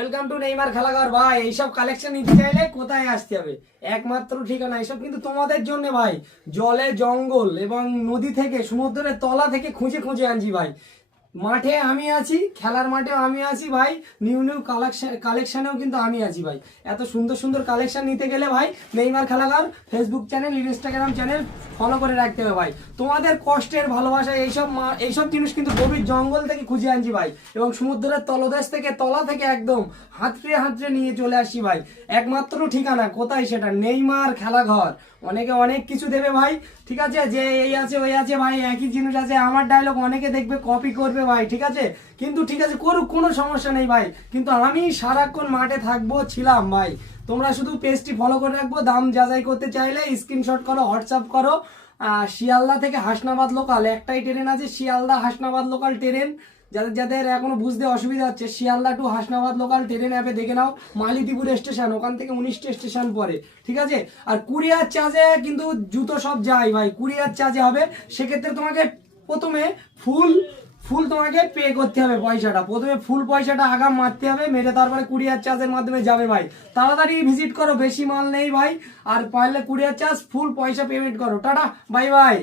Welcome to Neymar খেলাঘর। ভাই এইসব collection নিতে চাইলে কোথায় আসতে হবে? একমাত্র ঠিকানা এইসব কিন্তু তোমাদের জন্য ভাই। জলে জঙ্গল এবং নদী থেকে সমুদ্রের তলা থেকে খুঁজে খুঁজে আনছি ভাই। মাঠে আমি আছি, খেলার মাঠেও আমি আছি ভাই। নিউ নিউ কালেকশনেও কিন্তু আমি আছি ভাই। এত সুন্দর সুন্দর কালেকশন নিতে গেলে ভাই Neymar Khelaghar Facebook channel, Instagram channel follow করে রাখতে হবে ভাই। তোমাদের কষ্টের ভালোবাসা এইসব জিনিস কিন্তু গভীর জঙ্গল থেকে খুঁজে আনছি ভাই, এবং সমুদ্রের তলদেশ থেকে তলা থেকে একদম হাতড়ে হাতড়ে নিয়ে চলে আসছি ভাই। একমাত্র ঠিকানা কোথায়? সেটা নেইমার খেলাঘর। অনেকে অনেক কিছু দেবে ভাই, ঠিক আছে, যে এই আছে ওই আছে ভাই, একই জিনিস আছে। আমার ডায়লগ অনেকে দেখবে কপি করবে ভাই, ঠিক আছে, কিন্তু ঠিক আছে করুক, কোনো সমস্যা নেই ভাই। কিন্তু আমি সারাক্ষণ মাঠে থাকবো, ছিলাম ভাই। তোমরা শুধু পেজটি ফলো করে রাখবো। দাম যাচাই করতে চাইলে স্ক্রিনশট করো, হোয়াটসঅ্যাপ করো। শিয়ালদা থেকে হাসনাবাদ লোকাল একটাই ট্রেন আছে, শিয়ালদা হাসনাবাদ লোকাল ট্রেন। যাদের যাদের এখনো বুঝতে অসুবিধা হচ্ছে, Sealdah to Hasnabad local train অ্যাপে দেখে নাও। মালিতিপুর স্টেশন, ওখান থেকে 19টা স্টেশন পরে, ঠিক আছে। আর কুরিয়ার চার্জে কিন্তু জুতো সব যায় ভাই, কুরিয়ার চার্জে হবে। সেক্ষেত্রে তোমাকে প্রথমে ফুল ফুল তোমাকে পে করতে হবে। পয়সাটা প্রথমে ফুল পয়সাটা আগাম মারতে হবে, মেরে তারপরে কুরিয়ার চার্জের মাধ্যমে যাবে ভাই। তাড়াতাড়ি ভিজিট করো, বেশি মাল নেই ভাই। আর পারলে কুরিয়ার চার্জ ফুল পয়সা পেমেন্ট করো। Tata, bye bye.